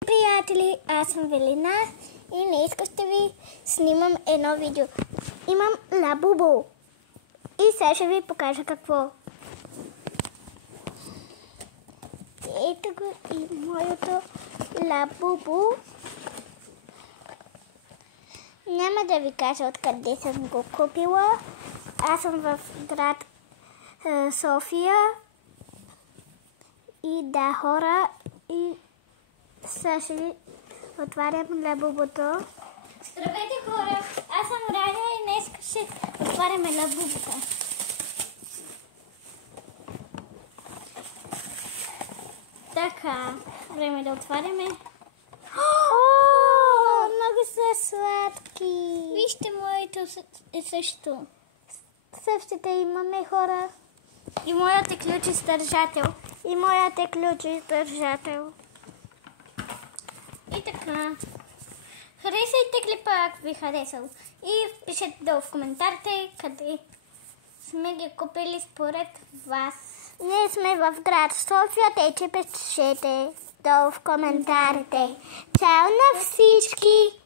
Приятели, аз съм Велина и днес ще ви снимам едно видео. Имам лабубу и сега ще ви покажа какво. Ето го и моето лабубу. Няма да ви кажа откъде съм го купила. Аз съм в град София. И да, хора, и сега ще ви отварям лабубото. Здравейте, хора! Аз съм Раня и днес ще отваряме лабубото. Така, време да отваряме. Много са сладки! Вижте, моето е също. Същите имаме, хора. И моят е ключ-държател. И така. Харесайте клипа, ако ви харесал. И пишете долу в коментарите къде сме ги купили според вас. Ние сме в град София, тъй че пишете долу в коментарите. Чао на всички!